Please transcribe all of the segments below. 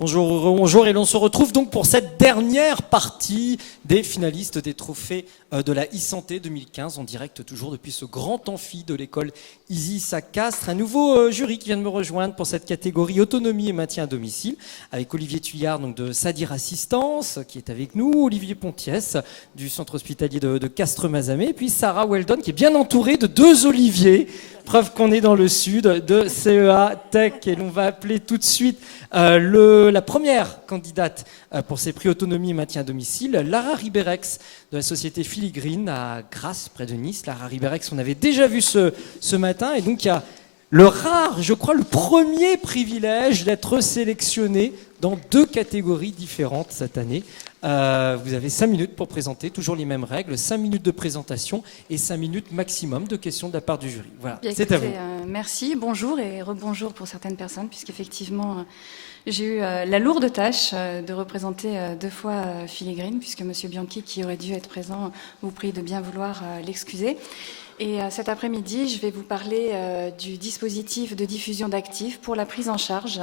Bonjour, bonjour, et l'on se retrouve donc pour cette dernière partie des finalistes des trophées de la e-santé 2015, en direct toujours depuis ce grand amphi de l'école Isis à Castres. Un nouveau jury qui vient de me rejoindre pour cette catégorie autonomie et maintien à domicile, avec Olivier Thuillard donc de Sadir Assistance qui est avec nous, Olivier Pontiès du centre hospitalier de Castres-Mazamet, et puis Sarah Weldon qui est bien entourée de deux Olivier, preuve qu'on est dans le sud, de CEA Tech. Et l'on va appeler tout de suite la première candidate pour ces prix autonomie et maintien à domicile, Lara Ribérex de la société Filigrine à Grasse, près de Nice. Lara Ribérex, on avait déjà vu ce matin, et donc il y a le rare, je crois, le premier privilège d'être sélectionné dans deux catégories différentes cette année. Vous avez 5 minutes pour présenter, toujours les mêmes règles, 5 minutes de présentation et 5 minutes maximum de questions de la part du jury. Voilà, bien, c'est écoutez, à vous. Merci, bonjour et rebonjour pour certaines personnes, puisqu'effectivement j'ai eu la lourde tâche de représenter 2 fois Filigrine, puisque M. Bianchi, qui aurait dû être présent, vous prie de bien vouloir l'excuser. Et cet après-midi, je vais vous parler du dispositif de diffusion d'actifs pour la prise en charge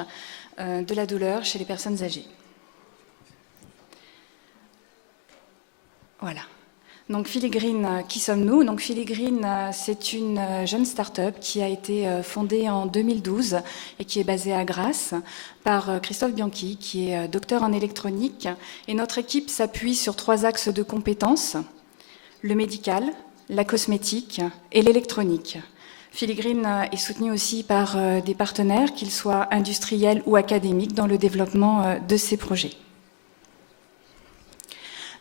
de la douleur chez les personnes âgées. Voilà. Donc Filigrine, qui sommes-nous? Donc Filigrine, c'est une jeune start-up qui a été fondée en 2012 et qui est basée à Grasse par Christophe Bianchi, qui est docteur en électronique. Et notre équipe s'appuie sur 3 axes de compétences: le médical, la cosmétique et l'électronique. Filigrine est soutenue aussi par des partenaires, qu'ils soient industriels ou académiques, dans le développement de ces projets.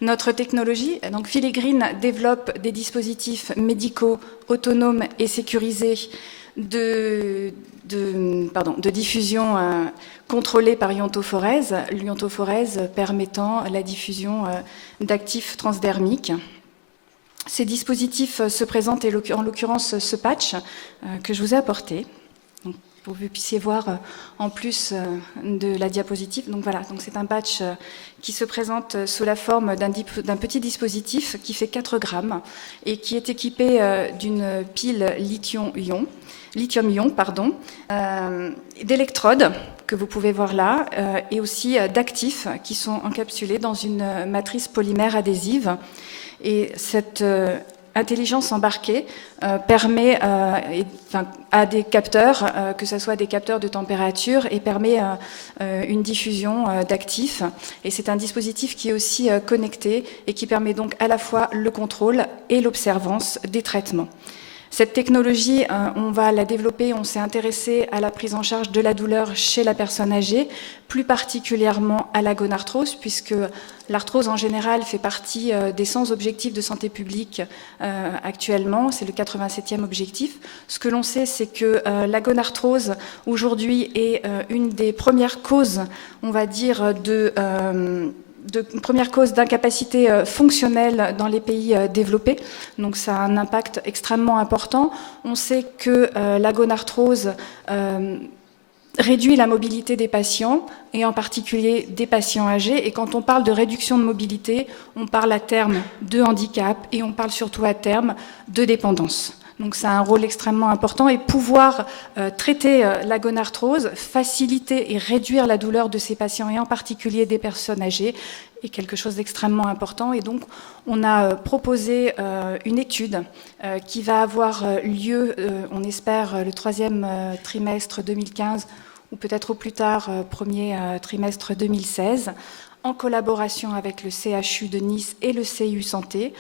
Notre technologie, donc Filigrine, développe des dispositifs médicaux autonomes et sécurisés de diffusion contrôlée par iontophoreuse, l'iontophoreuse permettant la diffusion d'actifs transdermiques. Ces dispositifs se présentent, en l'occurrence ce patch que je vous ai apporté, donc, pour que vous puissiez voir en plus de la diapositive. Donc voilà, donc c'est un patch qui se présente sous la forme d'un petit dispositif qui fait 4 grammes et qui est équipé d'une pile lithium-ion, d'électrodes que vous pouvez voir là, et aussi d'actifs qui sont encapsulés dans une matrice polymère adhésive. Et cette intelligence embarquée permet à des capteurs, que ce soit des capteurs de température, et permet une diffusion d'actifs. Et c'est un dispositif qui est aussi connecté et qui permet donc à la fois le contrôle et l'observance des traitements. Cette technologie, on va la développer, on s'est intéressé à la prise en charge de la douleur chez la personne âgée, plus particulièrement à la gonarthrose, puisque l'arthrose en général fait partie des 100 objectifs de santé publique actuellement, c'est le 87e objectif. Ce que l'on sait, c'est que la gonarthrose aujourd'hui est une des premières causes, on va dire, première cause d'incapacité fonctionnelle dans les pays développés. Donc ça a un impact extrêmement important. On sait que la gonarthrose réduit la mobilité des patients, et en particulier des patients âgés. Et quand on parle de réduction de mobilité, on parle à terme de handicap et on parle surtout à terme de dépendance. Donc ça a un rôle extrêmement important, et pouvoir traiter la gonarthrose, faciliter et réduire la douleur de ces patients, et en particulier des personnes âgées, est quelque chose d'extrêmement important. Et donc on a proposé une étude qui va avoir lieu, on espère, le 3e trimestre 2015, ou peut-être au plus tard, premier trimestre 2016, en collaboration avec le CHU de Nice et le CIU Santé,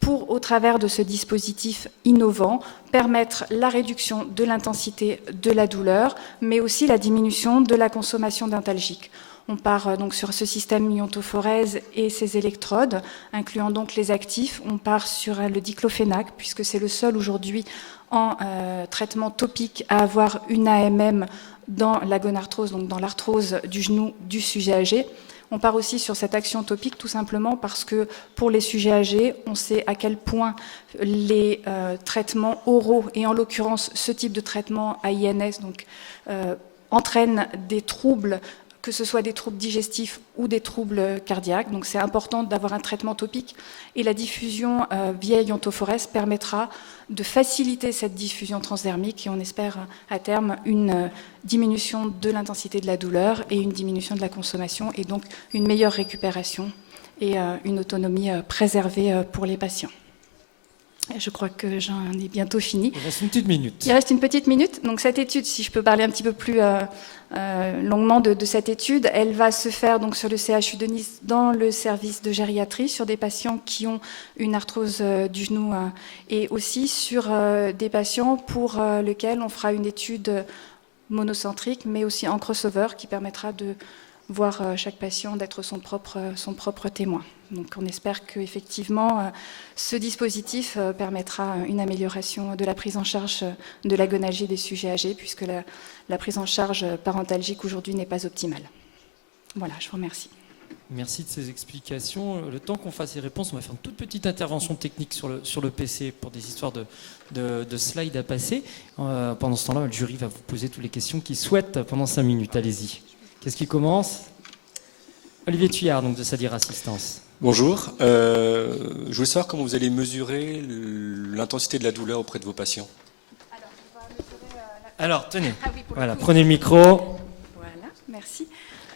pour, au travers de ce dispositif innovant, permettre la réduction de l'intensité de la douleur, mais aussi la diminution de la consommation d'antalgiques. On part donc sur ce système iontophoreuse et ses électrodes, incluant donc les actifs. On part sur le diclofénac, puisque c'est le seul aujourd'hui en traitement topique à avoir une AMM dans la gonarthrose, donc dans l'arthrose du genou du sujet âgé. On part aussi sur cette action topique tout simplement parce que pour les sujets âgés, on sait à quel point les traitements oraux, et en l'occurrence ce type de traitement AINS, donc entraînent des troubles, que que ce soit des troubles digestifs ou des troubles cardiaques. Donc c'est important d'avoir un traitement topique et la diffusion via iontophorex permettra de faciliter cette diffusion transdermique et on espère à terme une diminution de l'intensité de la douleur et une diminution de la consommation et donc une meilleure récupération et une autonomie préservée pour les patients. Je crois que j'en ai bientôt fini. Il reste une petite minute. Il reste une petite minute. Donc cette étude, si je peux parler un petit peu plus longuement de cette étude, elle va se faire donc sur le CHU de Nice dans le service de gériatrie sur des patients qui ont une arthrose du genou et aussi sur des patients pour lesquels on fera une étude monocentrique mais aussi en crossover qui permettra de voir chaque patient d'être son propre témoin. Donc on espère qu'effectivement ce dispositif permettra une amélioration de la prise en charge de l'agonalgie des sujets âgés puisque la prise en charge parentalgique aujourd'hui n'est pas optimale. Voilà, je vous remercie. Merci de ces explications. Le temps qu'on fasse les réponses, on va faire une toute petite intervention technique sur le PC pour des histoires de slides à passer. Pendant ce temps-là, le jury va vous poser toutes les questions qu'il souhaite pendant 5 minutes. Allez-y. Qu'est-ce qui commence? Olivier Thuillard, donc de Sadir Assistance. Bonjour. Je voulais savoir comment vous allez mesurer l'intensité de la douleur auprès de vos patients. Alors, tenez. Ah oui, voilà, prenez le micro. Voilà, merci.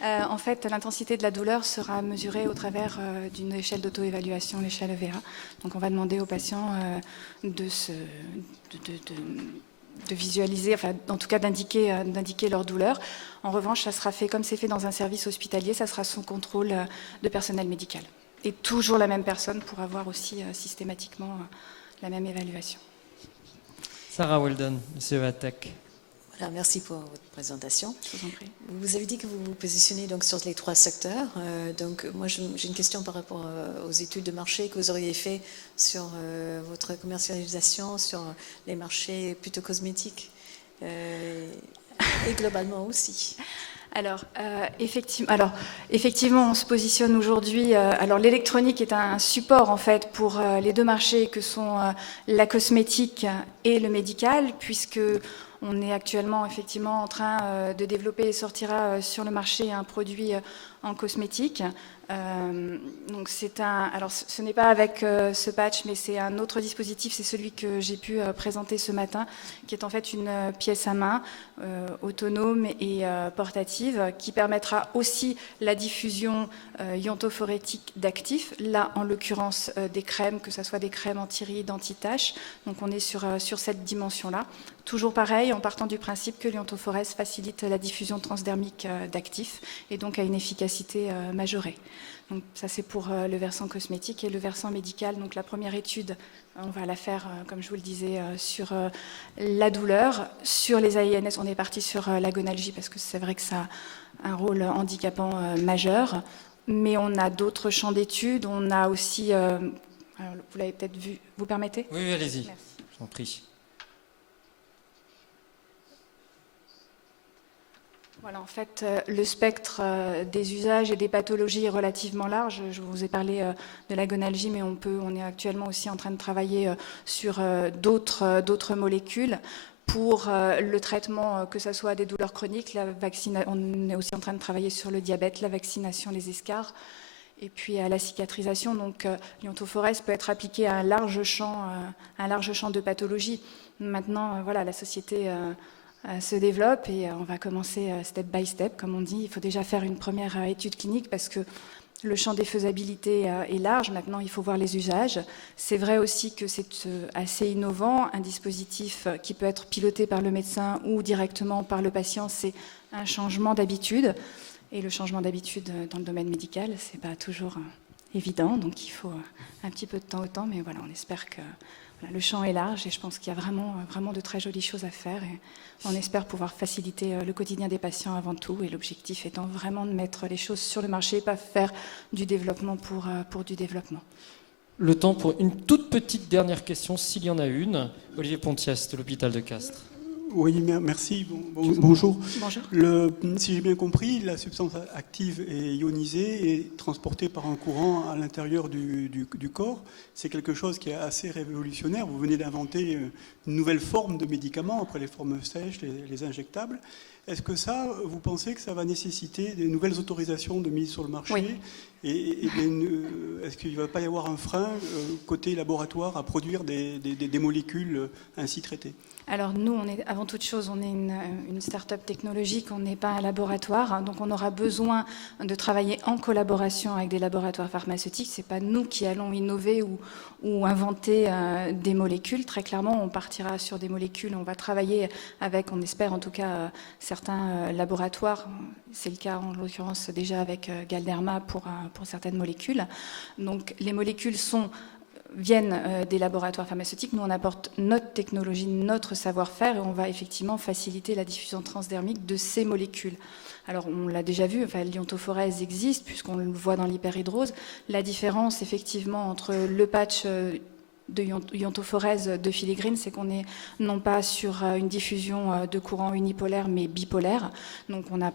En fait, l'intensité de la douleur sera mesurée au travers d'une échelle d'auto-évaluation, l'échelle EVA. Donc, on va demander aux patients de visualiser, enfin, en tout cas d'indiquer leur douleur. En revanche, ça sera fait comme c'est fait dans un service hospitalier, ça sera sous contrôle de personnel médical. Et toujours la même personne pour avoir aussi systématiquement la même évaluation. Sarah Weldon, CEATEC. Voilà, merci pour votre présentation. Je vous en prie. Vous avez dit que vous vous positionnez donc sur les 3 secteurs. Donc moi j'ai une question par rapport aux études de marché que vous auriez fait sur votre commercialisation, sur les marchés plutôt cosmétiques et globalement aussi. Alors, effectivement, on se positionne aujourd'hui. Alors, l'électronique est un support en fait pour les deux marchés que sont la cosmétique et le médical, puisque on est actuellement effectivement en train de développer et sortira sur le marché un produit en cosmétique. Donc alors ce n'est pas avec ce patch, mais c'est un autre dispositif, c'est celui que j'ai pu présenter ce matin, qui est en fait une pièce à main autonome et portative, qui permettra aussi la diffusion iontophorétique d'actifs, là en l'occurrence des crèmes, que ce soit des crèmes anti-rides, anti-taches, donc on est sur cette dimension-là. Toujours pareil, en partant du principe que l'iontophorex facilite la diffusion transdermique d'actifs et donc a une efficacité majorée. Donc ça c'est pour le versant cosmétique et le versant médical. Donc la première étude, on va la faire, comme je vous le disais, sur la douleur. Sur les AINS, on est parti sur l'agonalgie parce que c'est vrai que ça a un rôle handicapant majeur. Mais on a d'autres champs d'études. On a aussi, alors, vous l'avez peut-être vu, vous permettez? Oui, allez-y. Merci. Je vous en prie. Voilà, en fait, le spectre des usages et des pathologies est relativement large. Je vous ai parlé de l'agonalgie, mais on est actuellement aussi en train de travailler sur d'autres molécules pour le traitement, que ce soit des douleurs chroniques. On est aussi en train de travailler sur le diabète, la vaccination, les escarres, et puis à la cicatrisation. Donc, l'iontophorex peut être appliqué à un large champ de pathologies. Maintenant, voilà, la société se développe et on va commencer step by step, comme on dit. Il faut déjà faire une première étude clinique parce que le champ des faisabilités est large. Maintenant, il faut voir les usages. C'est vrai aussi que c'est assez innovant. Un dispositif qui peut être piloté par le médecin ou directement par le patient, c'est un changement d'habitude. Et le changement d'habitude dans le domaine médical, c'est pas toujours évident. Donc, il faut un petit peu de temps au temps. Mais voilà, on espère que le champ est large et je pense qu'il y a vraiment de très jolies choses à faire. Et on espère pouvoir faciliter le quotidien des patients avant tout, et l'objectif étant vraiment de mettre les choses sur le marché et pas faire du développement pour du développement. Le temps pour une toute petite dernière question, s'il y en a une. Olivier Pontias, de l'hôpital de Castres. Oui, merci. Bonjour. Bonjour. Si j'ai bien compris, la substance active est ionisée et transportée par un courant à l'intérieur du corps. C'est quelque chose qui est assez révolutionnaire. Vous venez d'inventer une nouvelle forme de médicament après les formes sèches, les injectables. Est-ce que ça, vous pensez que ça va nécessiter des nouvelles autorisations de mise sur le marché? Oui. Et est-ce qu'il ne va pas y avoir un frein côté laboratoire à produire des molécules ainsi traitées? Alors nous, avant toute chose, on est une start-up technologique, on n'est pas un laboratoire, donc on aura besoin de travailler en collaboration avec des laboratoires pharmaceutiques. Ce n'est pas nous qui allons innover ou inventer des molécules. Très clairement, on partira sur des molécules, on va travailler avec, on espère en tout cas, certains laboratoires. C'est le cas en l'occurrence déjà avec Galderma pour certaines molécules. Donc les molécules viennent des laboratoires pharmaceutiques. Nous, on apporte notre technologie, notre savoir-faire et on va effectivement faciliter la diffusion transdermique de ces molécules. Alors, on l'a déjà vu, l'iontophorèse existe puisqu'on le voit dans l'hyperhidrose. La différence, effectivement, entre le patch de iontophorèse de filigrine, c'est qu'on n'est non pas sur une diffusion de courant unipolaire, mais bipolaire. Donc, on n'a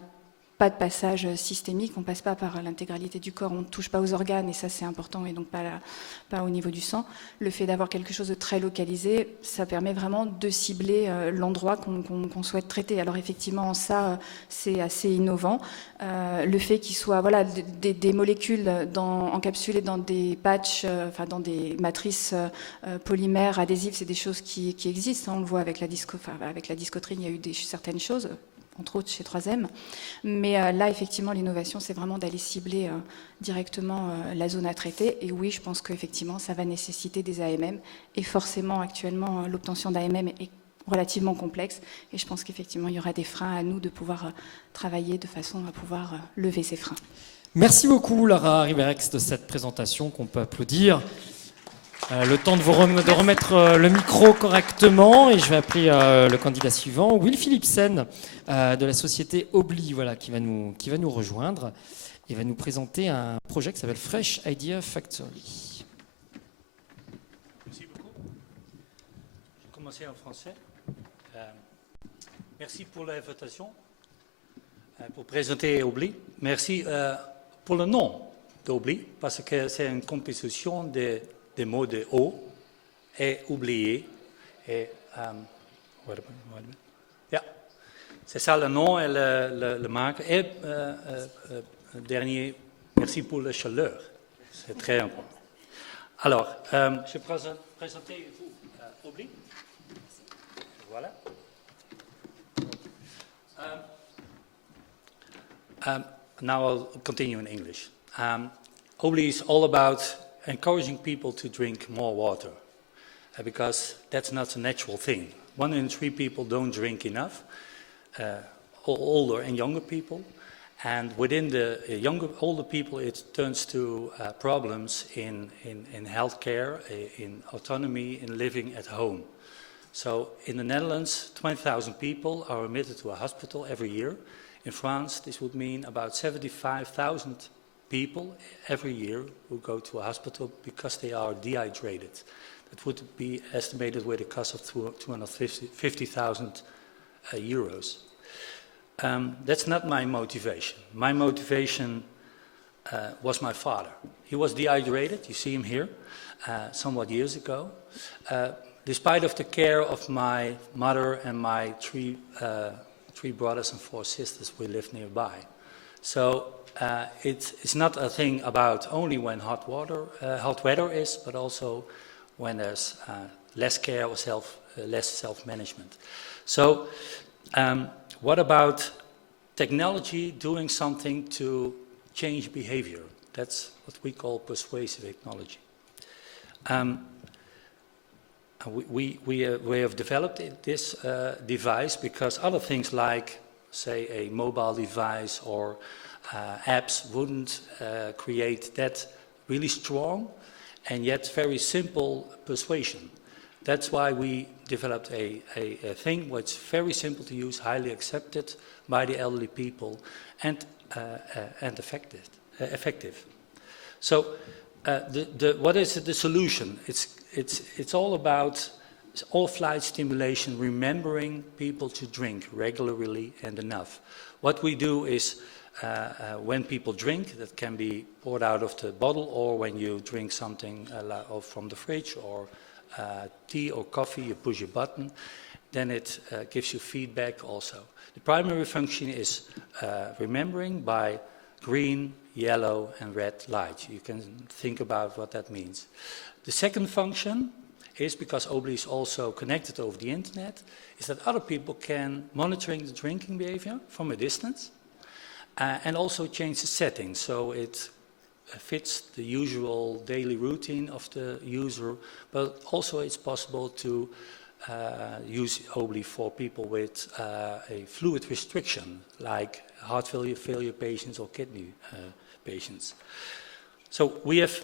pas de passage systémique, on ne passe pas par l'intégralité du corps, on ne touche pas aux organes, et ça c'est important, et donc pas au niveau du sang. Le fait d'avoir quelque chose de très localisé, ça permet vraiment de cibler l'endroit qu'on souhaite traiter. Alors effectivement, ça c'est assez innovant. Le fait qu'il soit des molécules encapsulées dans des patchs, dans des matrices polymères, adhésives, c'est des choses qui existent. On le voit avec la discotrine, il y a eu certaines choses, entre autres chez 3M. Mais là, effectivement, l'innovation, c'est vraiment d'aller cibler directement la zone à traiter. Et oui, je pense qu'effectivement, ça va nécessiter des AMM. Et forcément, actuellement, l'obtention d'AMM est relativement complexe. Et je pense qu'effectivement, il y aura des freins à nous de pouvoir travailler de façon à pouvoir lever ces freins. Merci beaucoup, Lara Riberex, de cette présentation qu'on peut applaudir. Le temps de remettre le micro correctement, et je vais appeler le candidat suivant, Will Philipsen, de la société Obli, qui va nous rejoindre et va nous présenter un projet qui s'appelle Fresh Idea Factory. Merci beaucoup. Je vais commencer en français. Merci pour l'invitation pour présenter Obli. Merci pour le nom d'Obli, parce que c'est une composition des mots de eau et oublié. Et, c'est ça le nom et le marque. Et dernier, merci pour la chaleur. C'est très important. Alors, je vais présenter vous, Obli. Voilà. Now I'll continue in English. Obli is all about encouraging people to drink more water, because that's not a natural thing. 1 in 3 people don't drink enough, older and younger people, and within the older people it turns to problems in healthcare, in autonomy, in living at home. So in the Netherlands, 20,000 people are admitted to a hospital every year. In France, this would mean about 75,000 people every year who go to a hospital because they are dehydrated. That would be estimated with a cost of 250,000 euros. That's not my motivation. My motivation was my father. He was dehydrated, you see him here, somewhat years ago. Despite of the care of my mother and my three brothers and 4 sisters, we lived nearby. So it's not a thing about only when hot weather is, but also when there's less care or less self-management. So what about technology doing something to change behavior? That's what we call persuasive technology. We have developed this device because other things like, say, a mobile device or apps wouldn't create that really strong and yet very simple persuasion. That's why we developed a thing which is very simple to use, highly accepted by the elderly people, and effective. So, what is the solution? It's all about all-flight stimulation, remembering people to drink regularly and enough. What we do is, when people drink, that can be poured out of the bottle, or when you drink something from the fridge, or tea or coffee, you push a button, then it gives you feedback also. The primary function is remembering by green, yellow, and red light. You can think about what that means. The second function is, because Obli is also connected over the internet, is that other people can monitoring the drinking behavior from a distance and also change the settings so it fits the usual daily routine of the user, but also it's possible to use Obli for people with a fluid restriction, like heart failure patients or kidney patients. So we have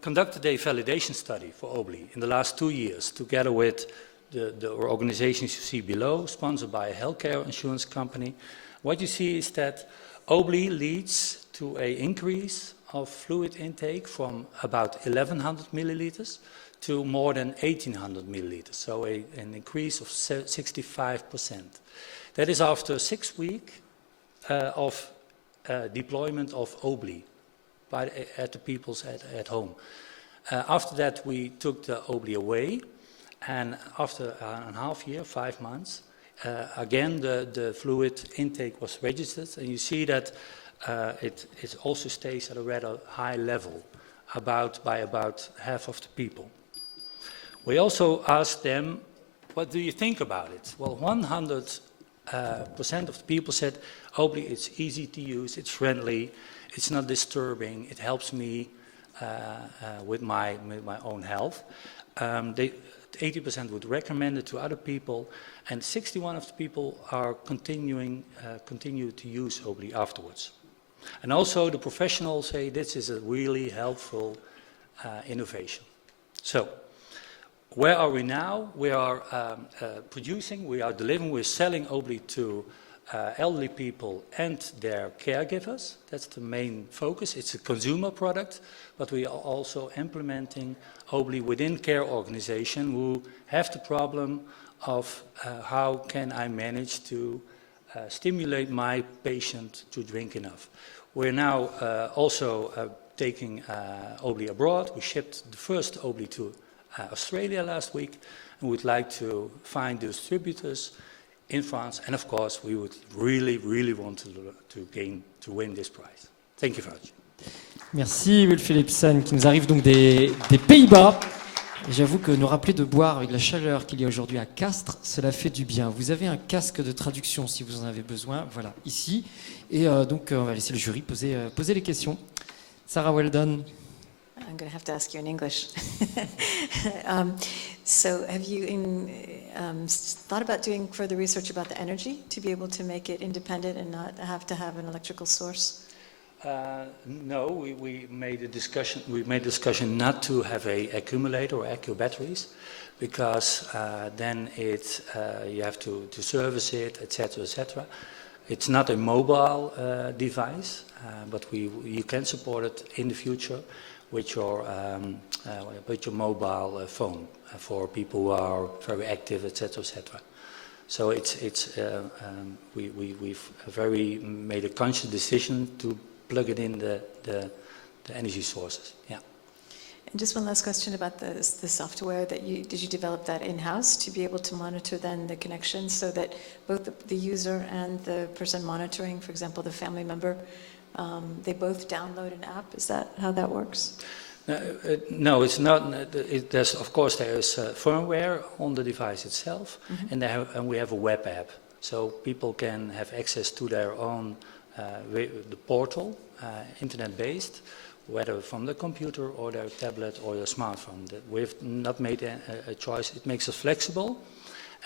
conducted a validation study for Obli in the last 2 years, together with the organizations you see below, sponsored by a healthcare insurance company. What you see is that Obli leads to an increase of fluid intake from about 1,100 milliliters to more than 1,800 milliliters, so an increase of 65%. That is after 6 weeks of deployment of Obli at the people's at home. After that, we took the Obli away, and after a half year, 5 months, again the fluid intake was registered, and you see that it also stays at a rather high level, by about half of the people. We also asked them, what do you think about it? Well, 100% of the people said, Obli, it's easy to use, it's friendly, it's not disturbing, it helps me with my own health. 80% would recommend it to other people, and 61% of the people are continue to use Obli afterwards. And also the professionals say this is a really helpful innovation. So, where are we now? We are producing, we are delivering, we're selling Obli to elderly people and their caregivers. That's the main focus. It's a consumer product, but we are also implementing Obli within care organizations who have the problem of how can I manage to stimulate my patient to drink enough. We're now also taking Obli abroad. We shipped the first Obli to Australia last week, and we'd like to find distributors in France, and of course we would really want to win this prize. Thank you very much. Merci Will Philipsen, qui nous arrive donc des Pays-Bas. J'avoue que nous rappeler de boire avec la chaleur qu'il y a aujourd'hui à Castres, cela fait du bien. Vous avez un casque de traduction si vous en avez besoin, voilà, ici. Et donc on va laisser le jury poser les questions. Sarah Weldon. I'm going to have to ask you in English. So have you thought about doing further research about the energy to be able to make it independent and not have to have an electrical source? No, we made a discussion. We made a discussion not to have a accumulator or accu batteries, because then you have to service it, etc., etc. It's not a mobile device, but you can support it in the future with your mobile phone for people who are very active, etc., etc. So we've made a conscious decision to plug it in the energy sources. Yeah. And just one last question about the software that did you develop that in-house to be able to monitor then the connection so that both the user and the person monitoring, for example, the family member, they both download an app? Is that how that works? No, it's not. There's, of course, there is firmware on the device itself, mm-hmm. and we have a web app, so people can have access to their own the portal, internet-based, whether from the computer or their tablet or their smartphone. We've not made a choice. It makes us flexible,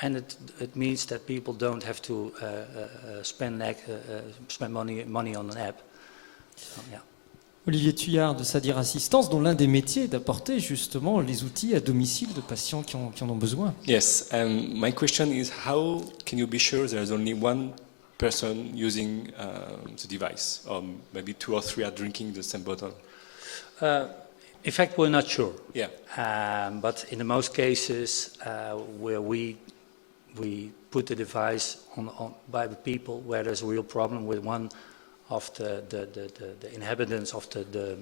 and it means that people don't have to spend money on an app. So, yeah. Olivier Thuillard de Sadir Assistance, dont l'un des métiers est d'apporter justement les outils à domicile de patients qui en ont besoin. Yes, and my question is, how can you be sure there is only one person using the device, or maybe 2 or 3 are drinking the same bottle? In fact, we're not sure. Yeah. But in the most cases where we put the device on by the people where there's a real problem with one of the inhabitants of the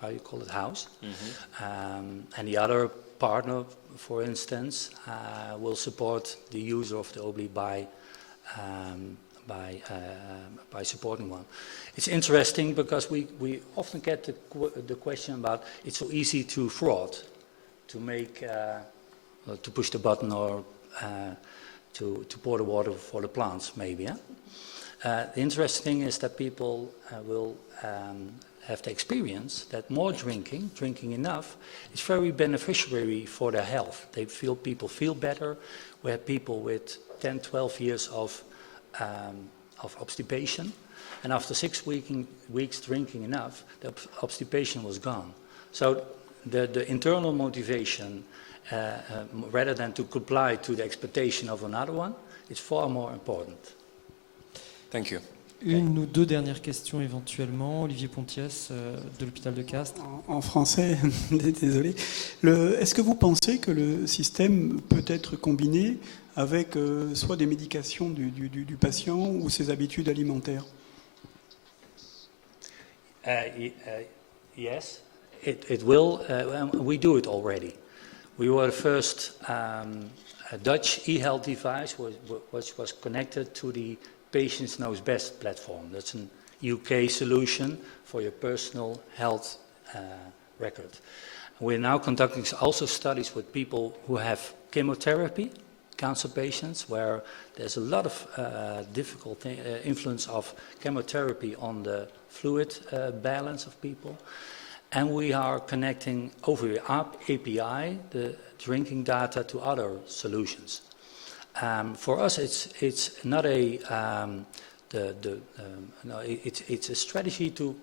how you call it, house, mm-hmm. And the other partner, for instance, will support the user of the Obli by supporting one. It's interesting because we often get the question about it's so easy to fraud, to make, to push the button or to pour the water for the plants, maybe. Yeah? The interesting thing is that people will have the experience that more drinking enough, is very beneficiary for their health. People feel better. We have people with 10, 12 years of obstipation, and after 6 weeks drinking enough, the obstipation was gone. So the internal motivation, rather than to comply to the expectation of another one, is far more important. Thank you. Une ou deux dernières questions éventuellement. Olivier Pontiès de l'hôpital de Castres. En français, désolé. Est-ce que vous pensez que le système peut être combiné avec soit des médications du patient ou ses habitudes alimentaires? Yes, it will. We do it already. We were the first Dutch e-health device which was connected to the Patients Knows Best platform. That's an UK solution for your personal health record. We're now conducting also studies with people who have chemotherapy, cancer patients, where there's a lot of difficult influence of chemotherapy on the fluid balance of people. And we are connecting over the API, the drinking data, to other solutions. For us, it's not a it's a strategy to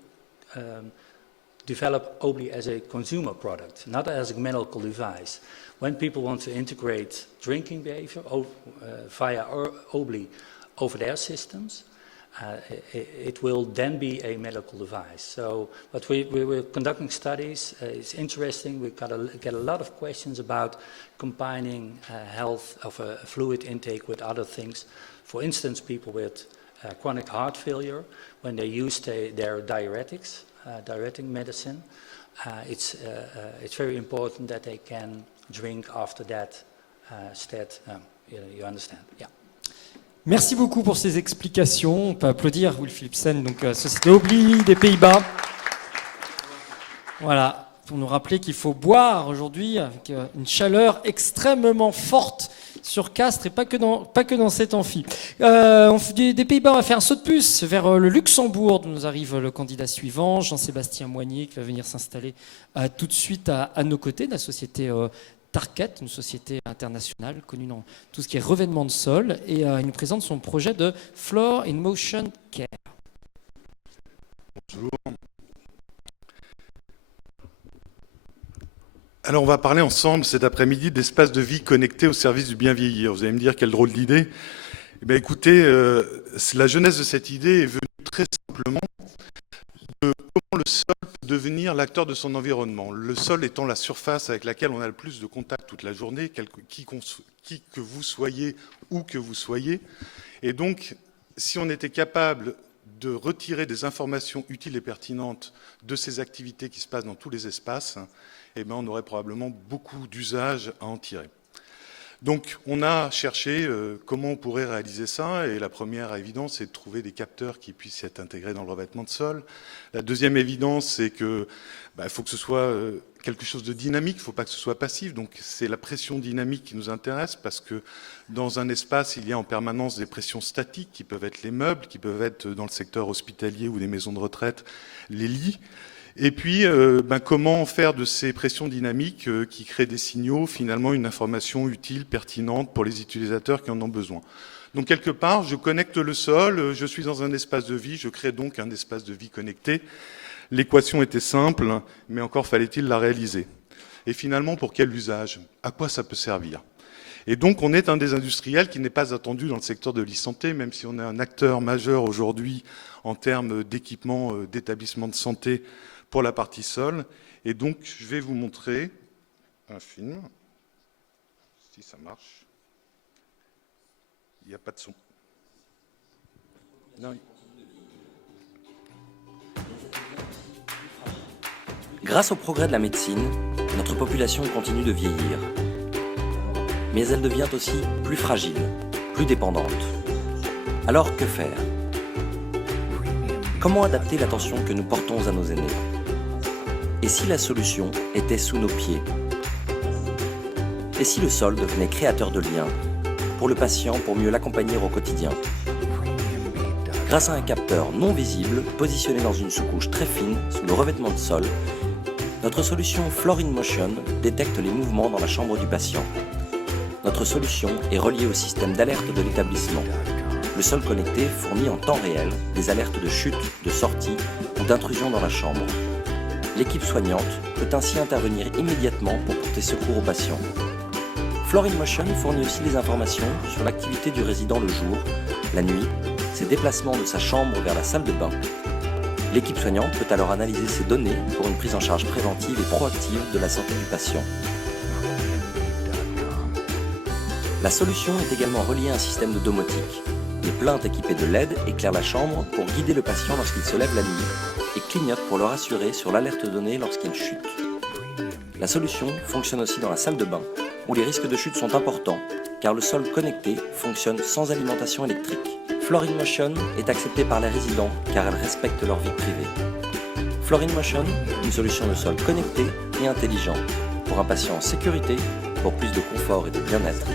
develop Obli as a consumer product, not as a medical device. When people want to integrate drinking behavior via Obli over their systems, it will then be a medical device. So, but we were conducting studies. It's interesting. We get a lot of questions about combining health of a fluid intake with other things. For instance, people with chronic heart failure, when they use their diuretics, diuretic medicine, it's very important that they can drink after that. You understand? Yeah. Merci beaucoup pour ces explications. On peut applaudir Will Philipsen, donc Société Obli des Pays-Bas. Voilà, pour nous rappeler qu'il faut boire aujourd'hui avec une chaleur extrêmement forte sur Castres et pas que dans cet amphi. Des Pays-Bas, on va faire un saut de puce vers le Luxembourg, d'où nous arrive le candidat suivant, Jean-Sébastien Moignier, qui va venir s'installer tout de suite à nos côtés de la société Tarkett, une société internationale connue dans tout ce qui est revêtement de sol, et il nous présente son projet de Floor in Motion Care. Bonjour. Alors on va parler ensemble cet après-midi d'espace de vie connecté au service du bien vieillir. Vous allez me dire quelle drôle d'idée. Eh bien écoutez, la jeunesse de cette idée est venue très simplement de comment le sol peut devenir l'acteur de son environnement. Le sol étant la surface avec laquelle on a le plus de contact toute la journée, qui que vous soyez, où que vous soyez. Et donc, si on était capable de retirer des informations utiles et pertinentes de ces activités qui se passent dans tous les espaces, eh bien, on aurait probablement beaucoup d'usages à en tirer. Donc, on a cherché comment on pourrait réaliser ça, et la première évidence, c'est de trouver des capteurs qui puissent être intégrés dans le revêtement de sol. La deuxième évidence, c'est que faut que ce soit quelque chose de dynamique, il ne faut pas que ce soit passif, donc c'est la pression dynamique qui nous intéresse, parce que dans un espace, il y a en permanence des pressions statiques, qui peuvent être les meubles, qui peuvent être dans le secteur hospitalier ou des maisons de retraite, les lits. Et puis, comment faire de ces pressions dynamiques qui créent des signaux, finalement, une information utile, pertinente pour les utilisateurs qui en ont besoin. Donc, quelque part, je connecte le sol, je suis dans un espace de vie, je crée donc un espace de vie connecté. L'équation était simple, mais encore fallait-il la réaliser. Et finalement, pour quel usage? À quoi ça peut servir? Et donc, on est un des industriels qui n'est pas attendu dans le secteur de l'e-santé, même si on est un acteur majeur aujourd'hui en termes d'équipement d'établissements de santé pour la partie sol. Et donc, je vais vous montrer un film, si ça marche. Il n'y a pas de son. Non. Grâce au progrès de la médecine, notre population continue de vieillir. Mais elle devient aussi plus fragile, plus dépendante. Alors que faire ? Comment adapter l'attention que nous portons à nos aînés ? Et si la solution était sous nos pieds ? Et si le sol devenait créateur de liens pour le patient pour mieux l'accompagner au quotidien ? Grâce à un capteur non visible positionné dans une sous-couche très fine sous le revêtement de sol, notre solution Floor in Motion détecte les mouvements dans la chambre du patient. Notre solution est reliée au système d'alerte de l'établissement. Le sol connecté fournit en temps réel des alertes de chute, de sortie ou d'intrusion dans la chambre. L'équipe soignante peut ainsi intervenir immédiatement pour porter secours au patient. Floor in Motion fournit aussi les informations sur l'activité du résident le jour, la nuit, ses déplacements de sa chambre vers la salle de bain. L'équipe soignante peut alors analyser ces données pour une prise en charge préventive et proactive de la santé du patient. La solution est également reliée à un système de domotique. Les plinthes équipées de LED éclairent la chambre pour guider le patient lorsqu'il se lève la nuit et clignotent pour le rassurer sur l'alerte donnée lorsqu'il chute. La solution fonctionne aussi dans la salle de bain où les risques de chute sont importants car le sol connecté fonctionne sans alimentation électrique. Floor in Motion est acceptée par les résidents car elle respecte leur vie privée. Floor in Motion, une solution de sol connecté et intelligent pour un patient en sécurité, pour plus de confort et de bien-être,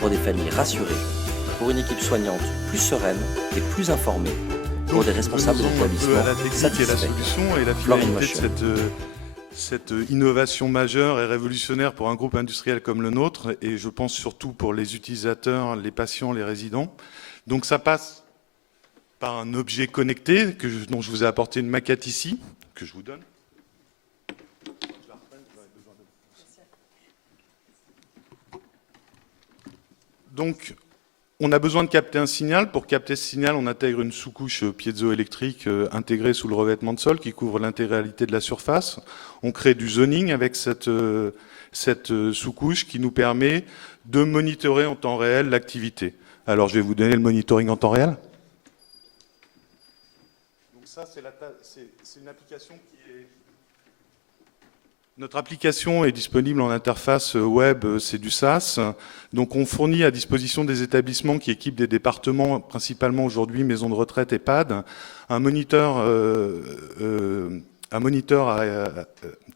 pour des familles rassurées, pour une équipe soignante plus sereine et plus informée, pour des responsables d'établissement à la technique et la satisfaits. solution et la Floor in finalité de Motion. cette innovation majeure et révolutionnaire pour un groupe industriel comme le nôtre, et je pense surtout pour les utilisateurs, les patients, les résidents. Donc ça passe par un objet connecté dont je vous ai apporté une maquette ici, que je vous donne. Donc, on a besoin de capter un signal. Pour capter ce signal, on intègre une sous-couche piézoélectrique intégrée sous le revêtement de sol qui couvre l'intégralité de la surface. On crée du zoning avec cette sous-couche qui nous permet de monitorer en temps réel l'activité. Alors, je vais vous donner le monitoring en temps réel. Donc ça, c'est une application qui est... Notre application est disponible en interface web, c'est du SaaS. Donc on fournit à disposition des établissements qui équipent des départements, principalement aujourd'hui maisons de retraite, EHPAD, un moniteur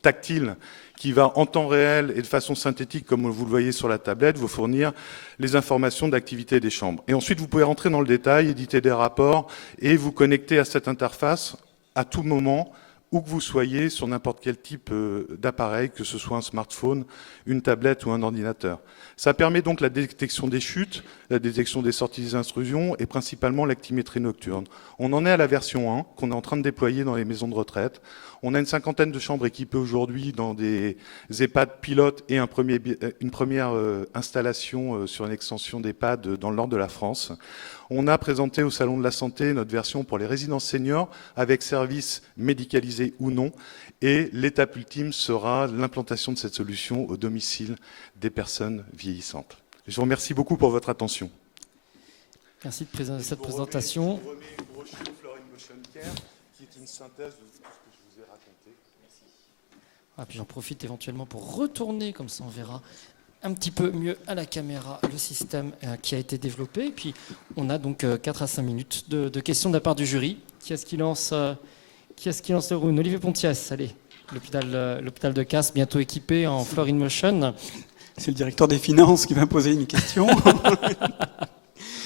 tactile qui va en temps réel et de façon synthétique, comme vous le voyez sur la tablette, vous fournir les informations d'activité des chambres. Et ensuite, vous pouvez rentrer dans le détail, éditer des rapports et vous connecter à cette interface à tout moment, où que vous soyez, sur n'importe quel type d'appareil, que ce soit un smartphone, une tablette ou un ordinateur. Ça permet donc la détection des chutes, la détection des sorties des intrusions et principalement l'actimétrie nocturne. On en est à la version 1 qu'on est en train de déployer dans les maisons de retraite. On a une cinquantaine de chambres équipées aujourd'hui dans des EHPAD pilotes et une première installation sur une extension d'EHPAD dans le nord de la France. On a présenté au Salon de la Santé notre version pour les résidences seniors avec services médicalisés ou non. Et l'étape ultime sera l'implantation de cette solution au domicile des personnes vieillissantes. Je vous remercie beaucoup pour votre attention. Merci de cette présentation. Je vous remets une brochure Floor in Motion Care qui est une synthèse de tout ce que je vous ai raconté. Merci. Ah, puis j'en profite éventuellement pour retourner, comme ça on verra un petit peu mieux à la caméra le système qui a été développé. Et puis on a donc 4 à 5 minutes de questions de la part du jury. Qui est-ce qui lance le round? Olivier Pontias, allez. L'hôpital de Castres, bientôt équipé en Floor in Motion. C'est le directeur des finances qui va poser une question.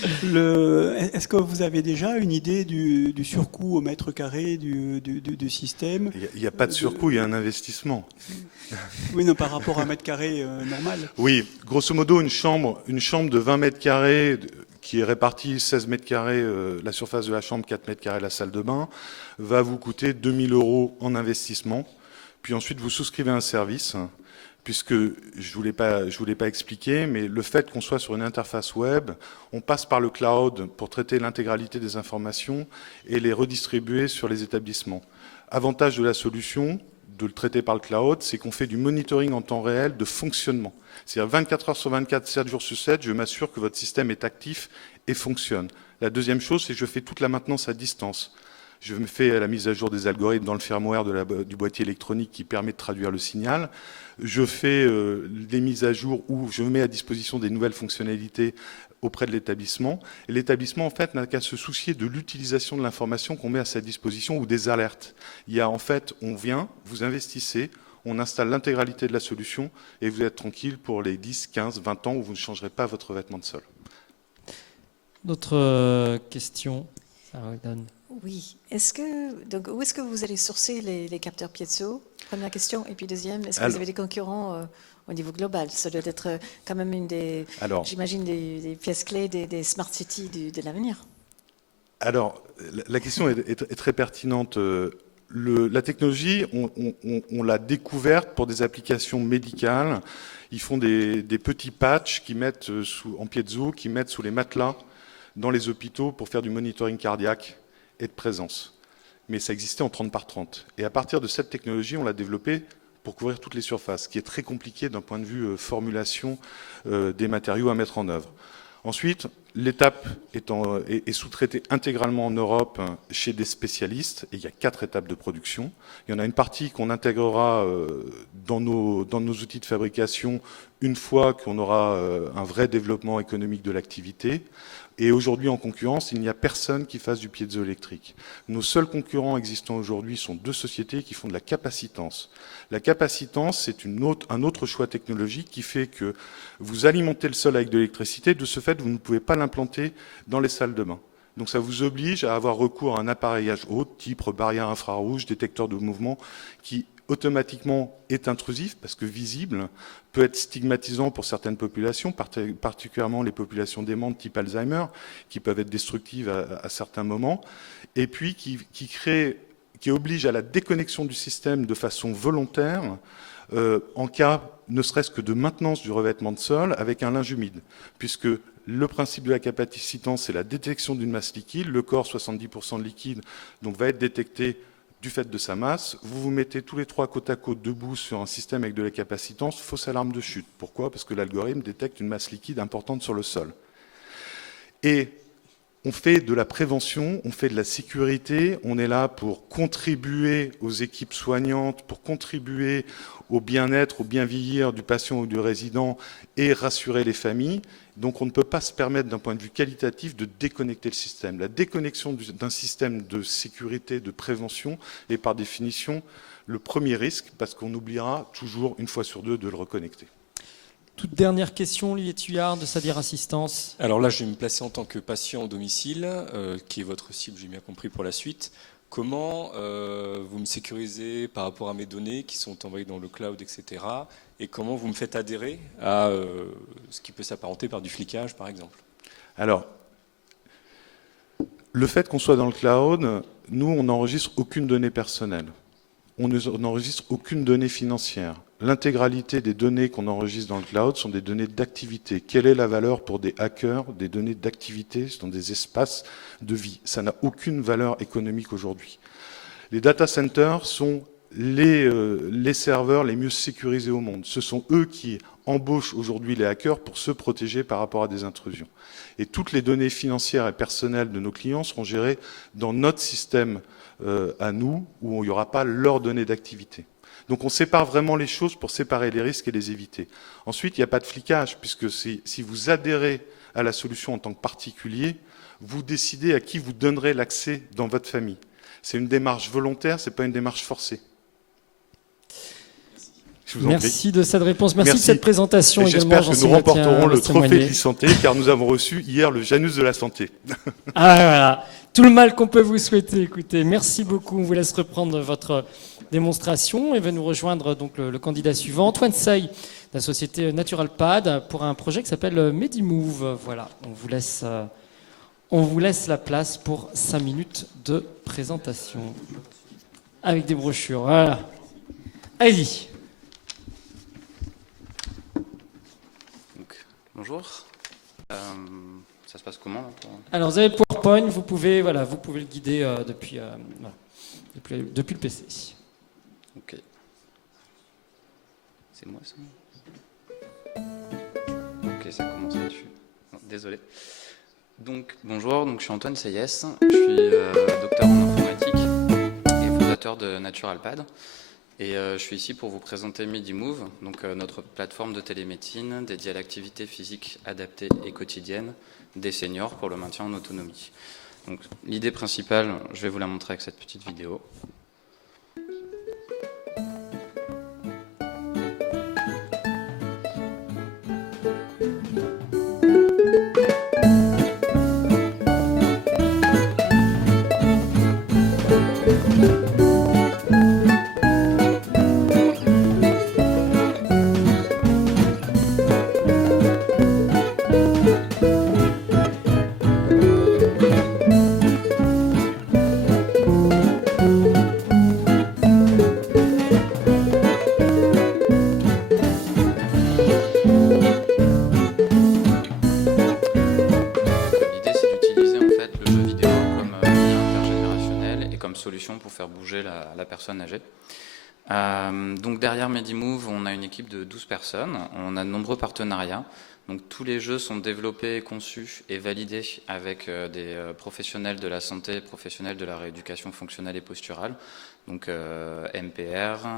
Est-ce que vous avez déjà une idée du surcoût au mètre carré du système? Il n'y a pas de surcoût, il y a un investissement. Oui, non, par rapport à un mètre carré normal. Oui, grosso modo, une chambre de 20 mètres carrés qui est répartie 16 mètres carrés, la surface de la chambre, 4 mètres carrés la salle de bain, va vous coûter 2 000 € en investissement. Puis ensuite, vous souscrivez un service, puisque je ne vous l'ai pas expliqué, mais le fait qu'on soit sur une interface web, on passe par le cloud pour traiter l'intégralité des informations et les redistribuer sur les établissements. Avantage de la solution, de le traiter par le cloud, c'est qu'on fait du monitoring en temps réel de fonctionnement. C'est-à-dire 24 heures sur 24, 7 jours sur 7, je m'assure que votre système est actif et fonctionne. La deuxième chose, c'est que je fais toute la maintenance à distance. Je fais la mise à jour des algorithmes dans le firmware du boîtier électronique qui permet de traduire le signal. Je fais des mises à jour où je mets à disposition des nouvelles fonctionnalités auprès de l'établissement. Et l'établissement, en fait, n'a qu'à se soucier de l'utilisation de l'information qu'on met à sa disposition ou des alertes. Il y a, en fait, on vient, vous investissez, on installe l'intégralité de la solution et vous êtes tranquille pour les 10, 15, 20 ans où vous ne changerez pas votre vêtement de sol. D'autres questions, Sarah Ogden? Oui. Donc, où est-ce que vous allez sourcer les capteurs piezo? Première question. Et puis deuxième, est-ce que vous avez des concurrents au niveau global? Ça doit être quand même une des, j'imagine, des pièces clés des smart cities de l'avenir. Alors, la question est très pertinente. La technologie, on l'a découverte pour des applications médicales. Ils font des petits patchs qui mettent en piezo, qui mettent sous les matelas dans les hôpitaux pour faire du monitoring cardiaque et de présence. Mais ça existait en 30 par 30. Et à partir de cette technologie, on l'a développée pour couvrir toutes les surfaces, ce qui est très compliqué d'un point de vue formulation des matériaux à mettre en œuvre. Ensuite, l'étape est sous-traitée intégralement en Europe chez des spécialistes, et il y a 4 étapes de production. Il y en a une partie qu'on intégrera dans nos outils de fabrication une fois qu'on aura un vrai développement économique de l'activité. Et aujourd'hui, en concurrence, il n'y a personne qui fasse du piézoélectrique. Nos seuls concurrents existants aujourd'hui sont 2 sociétés qui font de la capacitance. La capacitance, c'est un autre choix technologique qui fait que vous alimentez le sol avec de l'électricité. De ce fait, vous ne pouvez pas l'implanter dans les salles de bain. Donc ça vous oblige à avoir recours à un appareillage haut, type barrière infrarouge, détecteur de mouvement, qui automatiquement est intrusif parce que visible, peut être stigmatisant pour certaines populations, particulièrement les populations démentes type Alzheimer, qui peuvent être destructives à certains moments, et puis qui oblige à la déconnexion du système de façon volontaire en cas ne serait-ce que de maintenance du revêtement de sol avec un linge humide, puisque le principe de la capacitance, c'est la détection d'une masse liquide, le corps 70% de liquide, donc va être détecté du fait de sa masse. Vous vous mettez tous les 3 côte à côte debout sur un système avec de la capacitance, fausse alarme de chute. Pourquoi? Parce que l'algorithme détecte une masse liquide importante sur le sol. Et on fait de la prévention, on fait de la sécurité, on est là pour contribuer aux équipes soignantes, pour contribuer au bien-être, au bien vieillir du patient ou du résident et rassurer les familles. Donc on ne peut pas se permettre d'un point de vue qualitatif de déconnecter le système. La déconnexion d'un système de sécurité, de prévention est par définition le premier risque parce qu'on oubliera toujours une fois sur 2 de le reconnecter. Toute dernière question, Olivier Thuillard de Sadir Assistance. Alors là, je vais me placer en tant que patient au domicile, qui est votre cible, j'ai bien compris, pour la suite. Comment vous me sécurisez par rapport à mes données qui sont envoyées dans le cloud, etc. Et comment vous me faites adhérer à ce qui peut s'apparenter par du flicage, par exemple? Alors, le fait qu'on soit dans le cloud, nous, on n'enregistre aucune donnée personnelle. On n'enregistre aucune donnée financière. L'intégralité des données qu'on enregistre dans le cloud sont des données d'activité. Quelle est la valeur pour des hackers des données d'activité dans des espaces de vie? Ça n'a aucune valeur économique aujourd'hui. Les data centers sont les serveurs les mieux sécurisés au monde. Ce sont eux qui embauchent aujourd'hui les hackers pour se protéger par rapport à des intrusions. Et toutes les données financières et personnelles de nos clients seront gérées dans notre système à nous, où il n'y aura pas leurs données d'activité. Donc on sépare vraiment les choses pour séparer les risques et les éviter. Ensuite, il n'y a pas de flicage, puisque si vous adhérez à la solution en tant que particulier, vous décidez à qui vous donnerez l'accès dans votre famille. C'est une démarche volontaire, ce n'est pas une démarche forcée. Merci de cette réponse, merci de cette présentation. Et j'espère que nous remporterons le trophée de l'e-santé, car nous avons reçu hier le Janus de la santé. Ah voilà, tout le mal qu'on peut vous souhaiter. Écoutez, merci beaucoup. On vous laisse reprendre votre démonstration et va nous rejoindre donc le candidat suivant, Antoine Sey, de la société NaturalPad, pour un projet qui s'appelle Medimove. Voilà, on vous laisse la place pour 5 minutes de présentation avec des brochures. Voilà, allez-y. Bonjour. Ça se passe comment là, Alors vous avez le PowerPoint, vous pouvez le guider depuis le PC. Ok. C'est moi ça? Ok, ça commence là-dessus. Non, désolé. Donc bonjour, je suis Antoine Seyès, je suis docteur en informatique fondateur de NaturalPad. Et je suis ici pour vous présenter MediMove, donc notre plateforme de télémédecine dédiée à l'activité physique adaptée et quotidienne des seniors pour le maintien en autonomie. Donc, l'idée principale, je vais vous la montrer avec cette petite vidéo. Solution pour faire bouger la personne âgée. Donc derrière MediMove, on a une équipe de 12 personnes, on a de nombreux partenariats. Donc tous les jeux sont développés, conçus et validés avec des professionnels de la santé, professionnels de la rééducation fonctionnelle et posturale, donc MPR,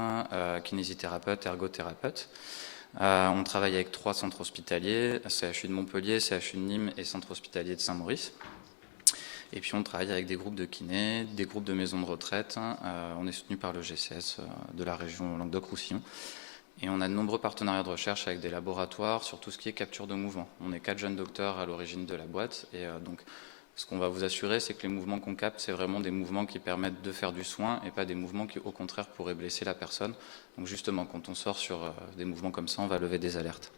kinésithérapeute, ergothérapeute. On travaille avec 3 centres hospitaliers, CHU de Montpellier, CHU de Nîmes et centre hospitalier de Saint-Maurice. Et puis on travaille avec des groupes de kinés, des groupes de maisons de retraite. On est soutenu par le GCS de la région Languedoc-Roussillon. Et on a de nombreux partenariats de recherche avec des laboratoires sur tout ce qui est capture de mouvement. On est 4 jeunes docteurs à l'origine de la boîte. Et donc ce qu'on va vous assurer, c'est que les mouvements qu'on capte, c'est vraiment des mouvements qui permettent de faire du soin et pas des mouvements qui, au contraire, pourraient blesser la personne. Donc justement, quand on sort sur des mouvements comme ça, on va lever des alertes.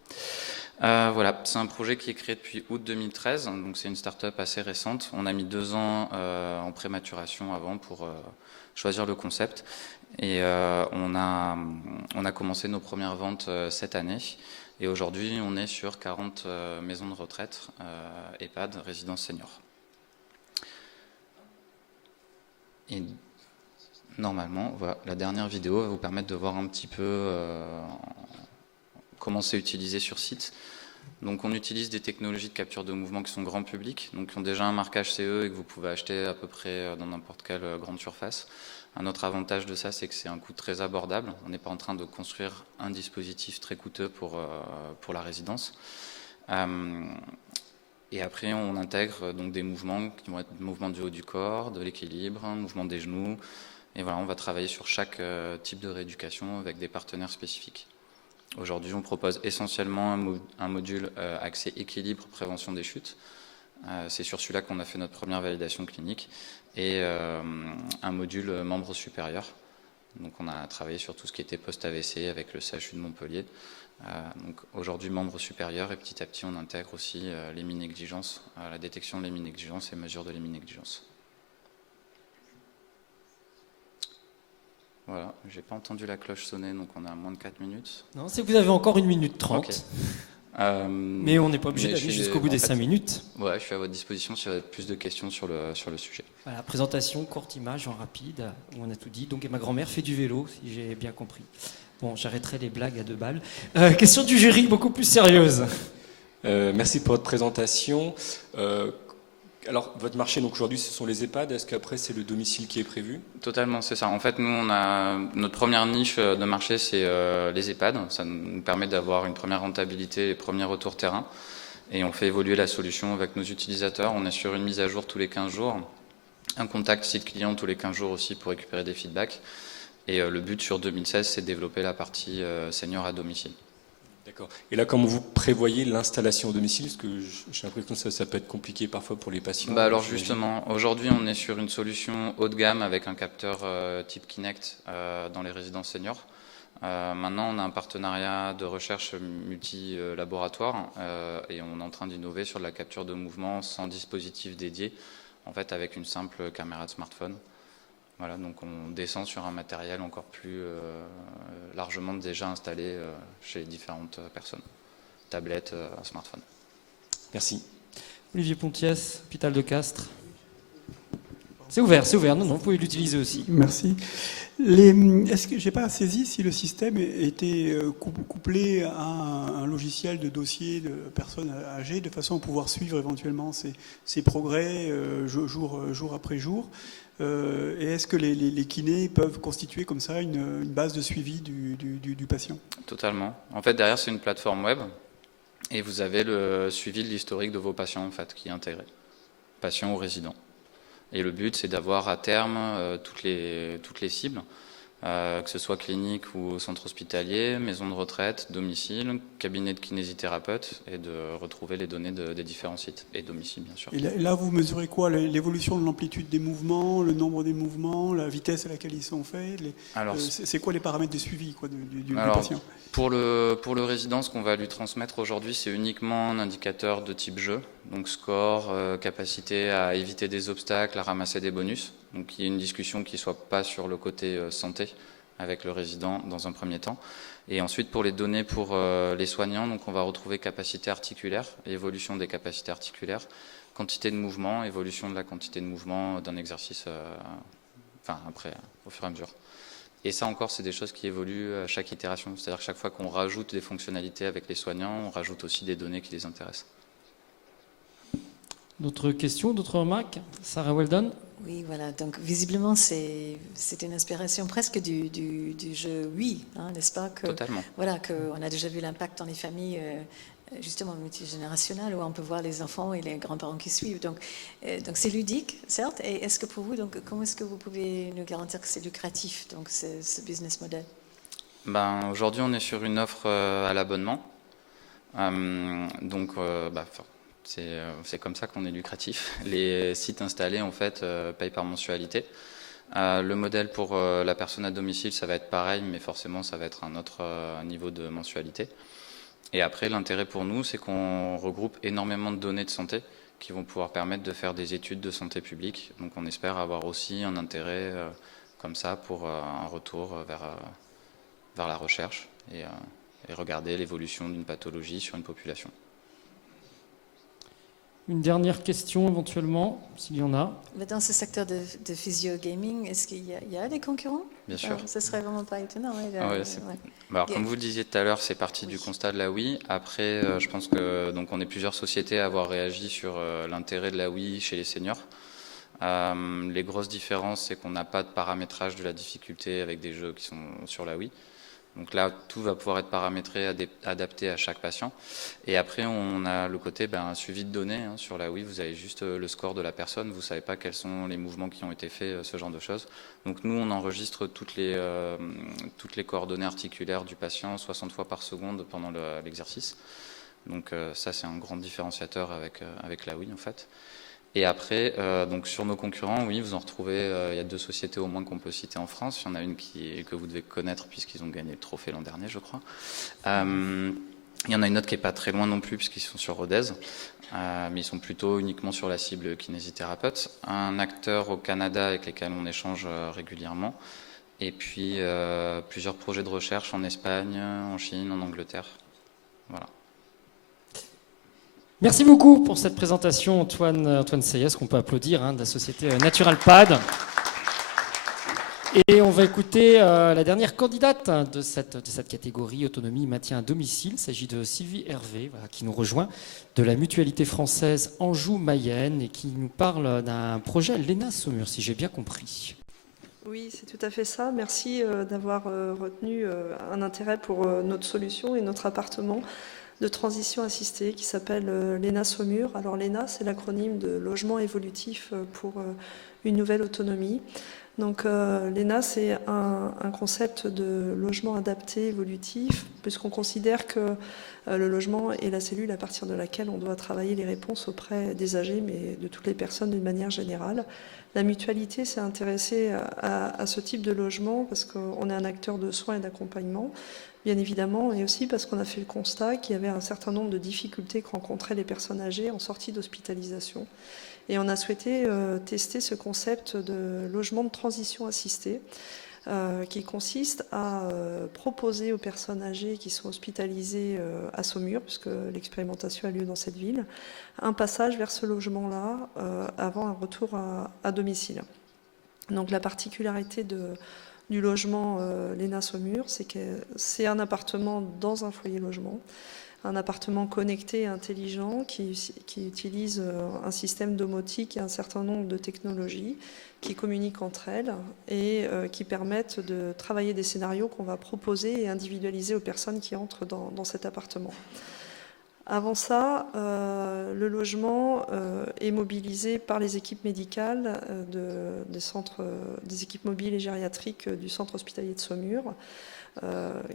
Voilà, c'est un projet qui est créé depuis août 2013, donc c'est une start-up assez récente. On a mis 2 ans en prématuration avant pour choisir le concept. Et on a commencé nos premières ventes cette année. Et aujourd'hui, on est sur 40 maisons de retraite, EHPAD, résidences seniors. Et normalement, voilà, la dernière vidéo va vous permettre de voir un petit peu comment c'est utilisé sur site. Donc on utilise des technologies de capture de mouvement qui sont grand public, donc qui ont déjà un marquage CE et que vous pouvez acheter à peu près dans n'importe quelle grande surface. Un autre avantage de ça, c'est que c'est un coût très abordable. On n'est pas en train de construire un dispositif très coûteux pour la résidence. Et après, on intègre donc des mouvements qui vont être mouvements du haut du corps, de l'équilibre, mouvements des genoux. Et voilà, on va travailler sur chaque type de rééducation avec des partenaires spécifiques. Aujourd'hui, on propose essentiellement un module axé équilibre, prévention des chutes. C'est sur celui-là qu'on a fait notre première validation clinique. Et un module membre supérieur. Donc on a travaillé sur tout ce qui était post-AVC avec le CHU de Montpellier. Donc aujourd'hui, membre supérieur, et petit à petit, on intègre aussi l'héminégligeance, la détection de l'héminégligeance et mesure de l'héminégligeance. Voilà, j'ai pas entendu la cloche sonner, donc on a moins de 4 minutes. Non, c'est que vous avez encore 1 minute 30. Okay. Mais on n'est pas obligé d'aller jusqu'au bout des 5 minutes. Ouais, je suis à votre disposition si vous avez plus de questions sur le sujet. Voilà, présentation, courte image en rapide, où on a tout dit. Donc, et ma grand-mère fait du vélo, si j'ai bien compris. Bon, j'arrêterai les blagues à 2 balles. Question du jury, beaucoup plus sérieuse. Merci pour votre présentation. Alors, votre marché, donc aujourd'hui, ce sont les EHPAD. Est-ce qu'après, c'est le domicile qui est prévu? Totalement, c'est ça. En fait, nous, on a notre première niche de marché, c'est les EHPAD. Ça nous permet d'avoir une première rentabilité, les premiers retours terrain. Et on fait évoluer la solution avec nos utilisateurs. On est sur une mise à jour tous les 15 jours, un contact site client tous les 15 jours aussi pour récupérer des feedbacks. Et le but sur 2016, c'est de développer la partie senior à domicile. D'accord. Et là, comment vous prévoyez l'installation au domicile? Parce que j'ai l'impression que ça peut être compliqué parfois pour les patients. Alors justement, aujourd'hui, on est sur une solution haut de gamme avec un capteur type Kinect dans les résidences seniors. Maintenant, on a un partenariat de recherche multi-laboratoire et on est en train d'innover sur la capture de mouvement sans dispositif dédié, en fait avec une simple caméra de smartphone. Voilà, donc on descend sur un matériel encore plus largement déjà installé chez différentes personnes. Tablette, smartphone. Merci. Olivier Pontiès, hôpital de Castres. C'est ouvert, c'est ouvert. Non, non, vous pouvez l'utiliser aussi. Merci. Est-ce que j'ai pas saisi si le système était couplé à un logiciel de dossier de personnes âgées, de façon à pouvoir suivre éventuellement ses progrès jour après jour. Et est-ce que les kinés peuvent constituer comme ça une base de suivi du patient? Totalement. En fait, derrière, c'est une plateforme web et vous avez le suivi de l'historique de vos patients en fait, qui est intégré, patients ou résidents. Et le but, c'est d'avoir à terme toutes les cibles, que ce soit clinique ou centre hospitalier, maison de retraite, domicile, cabinet de kinésithérapeute, et de retrouver les données des différents sites, et domicile bien sûr. Et là, vous mesurez quoi? L'évolution de l'amplitude des mouvements, le nombre des mouvements, la vitesse à laquelle ils sont faits? C'est quoi les paramètres de suivi du patient? Pour le résident, ce qu'on va lui transmettre aujourd'hui, c'est uniquement un indicateur de type jeu, donc score, capacité à éviter des obstacles, à ramasser des bonus. Donc il y a une discussion qui ne soit pas sur le côté santé avec le résident dans un premier temps. Et ensuite, pour les données pour les soignants, donc on va retrouver capacité articulaire, évolution des capacités articulaires, quantité de mouvement, évolution de la quantité de mouvement d'un exercice, après, au fur et à mesure. Et ça encore, c'est des choses qui évoluent à chaque itération. C'est-à-dire que chaque fois qu'on rajoute des fonctionnalités avec les soignants, on rajoute aussi des données qui les intéressent. D'autres questions, d'autres remarques? Sarah Weldon? Oui, voilà. Donc, visiblement, c'est une inspiration presque du jeu Wii, n'est-ce pas? Totalement. Voilà, qu'on a déjà vu l'impact dans les familles, justement multigénérationnelles, où on peut voir les enfants et les grands-parents qui suivent. Donc c'est ludique, certes. Et est-ce que pour vous, donc, comment est-ce que vous pouvez nous garantir que c'est lucratif, donc, ce business model? Aujourd'hui, on est sur une offre à l'abonnement. C'est comme ça qu'on est lucratif. Les sites installés, en fait, payent par mensualité. Le modèle pour la personne à domicile, ça va être pareil, mais forcément, ça va être un autre niveau de mensualité. Et après, l'intérêt pour nous, c'est qu'on regroupe énormément de données de santé qui vont pouvoir permettre de faire des études de santé publique. Donc, on espère avoir aussi un intérêt comme ça pour un retour vers la recherche et regarder l'évolution d'une pathologie sur une population. Une dernière question éventuellement, s'il y en a. Dans ce secteur de physio-gaming, est-ce qu'il y a des concurrents? Bien sûr. Ce serait vraiment pas étonnant. Comme vous le disiez tout à l'heure, c'est parti du constat de la Wii. Après, je pense que on est plusieurs sociétés à avoir réagi sur l'intérêt de la Wii chez les seniors. Les grosses différences, c'est qu'on n'a pas de paramétrage de la difficulté avec des jeux qui sont sur la Wii. Donc là, tout va pouvoir être paramétré, adapté à chaque patient. Et après, on a le côté suivi de données. Sur la Wii, vous avez juste le score de la personne. Vous ne savez pas quels sont les mouvements qui ont été faits, ce genre de choses. Donc nous, on enregistre toutes les coordonnées articulaires du patient 60 fois par seconde pendant l'exercice. Donc ça, c'est un grand différenciateur avec la Wii, en fait. Et après, sur nos concurrents, oui, vous en retrouvez, il y a 2 sociétés au moins qu'on peut citer en France. Il y en a une que vous devez connaître puisqu'ils ont gagné le trophée l'an dernier, je crois. Il y en a une autre qui n'est pas très loin non plus puisqu'ils sont sur Rodez, mais ils sont plutôt uniquement sur la cible kinésithérapeute. Un acteur au Canada avec lesquels on échange régulièrement. Et puis plusieurs projets de recherche en Espagne, en Chine, en Angleterre. Voilà. Merci beaucoup pour cette présentation, Antoine Seyès, qu'on peut applaudir, de la société NaturalPad. Et on va écouter la dernière candidate de cette catégorie autonomie maintien à domicile. Il s'agit de Sylvie Hervé, qui nous rejoint de la mutualité française Anjou-Mayenne et qui nous parle d'un projet Léna Saumur, si j'ai bien compris. Oui, c'est tout à fait ça. Merci d'avoir retenu un intérêt pour notre solution et notre appartement de transition assistée qui s'appelle Léna Saumur. Alors Léna, c'est l'acronyme de logement évolutif pour une nouvelle autonomie. Donc Léna, c'est un concept de logement adapté évolutif, puisqu'on considère que le logement est la cellule à partir de laquelle on doit travailler les réponses auprès des âgés, mais de toutes les personnes d'une manière générale. La mutualité s'est intéressée à ce type de logement parce qu'on est un acteur de soins et d'accompagnement, bien évidemment, et aussi parce qu'on a fait le constat qu'il y avait un certain nombre de difficultés que rencontraient les personnes âgées en sortie d'hospitalisation. Et on a souhaité tester ce concept de logement de transition assistée, qui consiste à proposer aux personnes âgées qui sont hospitalisées à Saumur, puisque l'expérimentation a lieu dans cette ville, un passage vers ce logement-là avant un retour à domicile. Donc la particularité du logement Léna Saumur, c'est que c'est un appartement dans un foyer logement, un appartement connecté et intelligent qui utilise un système domotique et un certain nombre de technologies qui communiquent entre elles et qui permettent de travailler des scénarios qu'on va proposer et individualiser aux personnes qui entrent dans cet appartement. Avant ça, le logement est mobilisé par les équipes médicales des équipes mobiles et gériatriques du centre hospitalier de Saumur,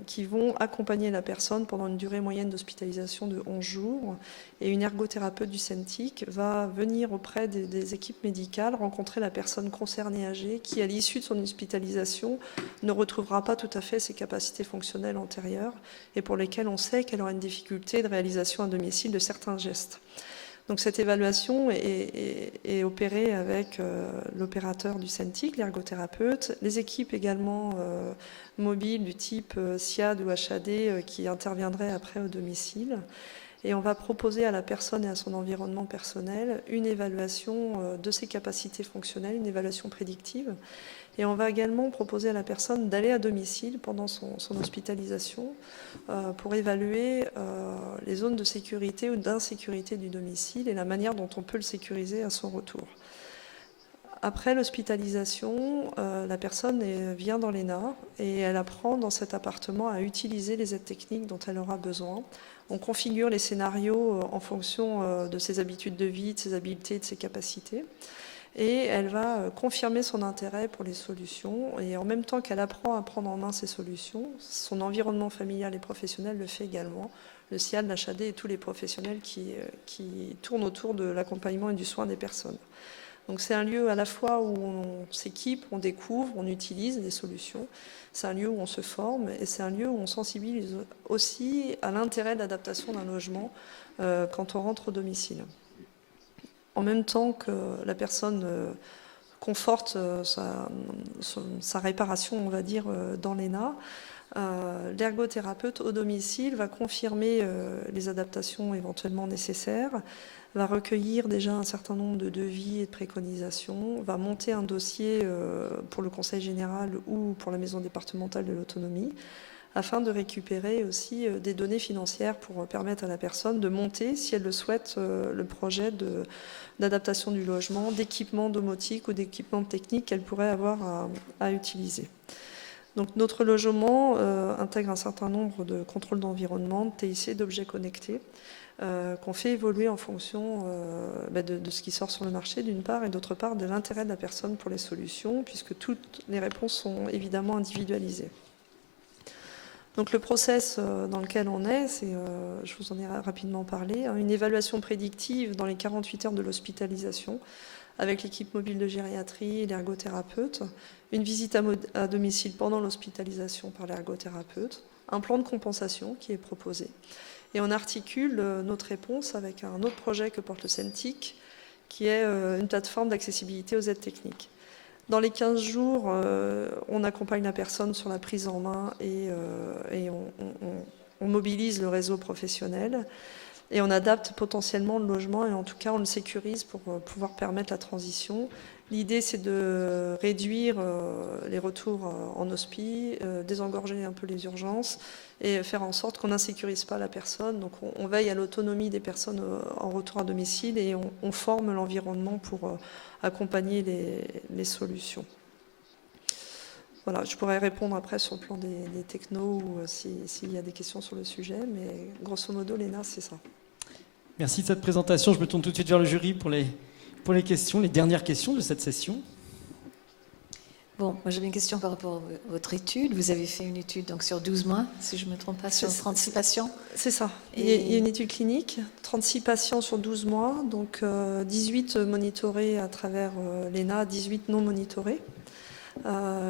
qui vont accompagner la personne pendant une durée moyenne d'hospitalisation de 11 jours. Et une ergothérapeute du CENTIC va venir auprès des équipes médicales rencontrer la personne concernée âgée qui, à l'issue de son hospitalisation, ne retrouvera pas tout à fait ses capacités fonctionnelles antérieures et pour lesquelles on sait qu'elle aura une difficulté de réalisation à domicile de certains gestes. Donc cette évaluation est opérée avec l'opérateur du CENTIC, l'ergothérapeute, les équipes également mobiles du type SIAD ou HAD qui interviendraient après au domicile. Et on va proposer à la personne et à son environnement personnel une évaluation de ses capacités fonctionnelles, une évaluation prédictive. Et on va également proposer à la personne d'aller à domicile pendant son hospitalisation pour évaluer les zones de sécurité ou d'insécurité du domicile et la manière dont on peut le sécuriser à son retour. Après l'hospitalisation, la personne vient dans l'ENA et elle apprend dans cet appartement à utiliser les aides techniques dont elle aura besoin. On configure les scénarios en fonction de ses habitudes de vie, de ses habiletés, de ses capacités. Et elle va confirmer son intérêt pour les solutions. Et en même temps qu'elle apprend à prendre en main ces solutions, son environnement familial et professionnel le fait également. Le SIAD, l'HAD et tous les professionnels qui tournent autour de l'accompagnement et du soin des personnes. Donc c'est un lieu à la fois où on s'équipe, on découvre, on utilise des solutions. C'est un lieu où on se forme et c'est un lieu où on sensibilise aussi à l'intérêt d'adaptation d'un logement quand on rentre au domicile. En même temps que la personne conforte sa réparation, on va dire, dans l'ENA, l'ergothérapeute au domicile va confirmer les adaptations éventuellement nécessaires, va recueillir déjà un certain nombre de devis et de préconisations, va monter un dossier pour le Conseil général ou pour la Maison départementale de l'autonomie, afin de récupérer aussi des données financières pour permettre à la personne de monter, si elle le souhaite, le projet d'adaptation du logement, d'équipement domotique ou d'équipement technique qu'elle pourrait avoir à utiliser. Donc notre logement intègre un certain nombre de contrôles d'environnement, de TIC, d'objets connectés, qu'on fait évoluer en fonction de ce qui sort sur le marché d'une part et d'autre part de l'intérêt de la personne pour les solutions, puisque toutes les réponses sont évidemment individualisées. Donc le process dans lequel on est, je vous en ai rapidement parlé, une évaluation prédictive dans les 48 heures de l'hospitalisation avec l'équipe mobile de gériatrie et l'ergothérapeute, une visite à domicile pendant l'hospitalisation par l'ergothérapeute, un plan de compensation qui est proposé. Et on articule notre réponse avec un autre projet que porte le CENTIC, qui est une plateforme d'accessibilité aux aides techniques. Dans les 15 jours, on accompagne la personne sur la prise en main et on mobilise le réseau professionnel et on adapte potentiellement le logement et en tout cas on le sécurise pour pouvoir permettre la transition. L'idée c'est de réduire les retours en hospi, désengorger un peu les urgences et faire en sorte qu'on n'insécurise pas la personne. Donc on veille à l'autonomie des personnes en retour à domicile et on forme l'environnement pour accompagner les solutions. Voilà, je pourrais répondre après sur le plan des technos ou s'il y a des questions sur le sujet, mais grosso modo, Léna, c'est ça. Merci de cette présentation. Je me tourne tout de suite vers le jury pour les questions, les dernières questions de cette session. Bon, moi j'avais une question par rapport à votre étude. Vous avez fait une étude donc, sur 12 mois, si je ne me trompe pas, sur 36 patients. C'est ça. Il y a une étude clinique, 36 patients sur 12 mois, donc 18 monitorés à travers l'ENA, 18 non monitorés.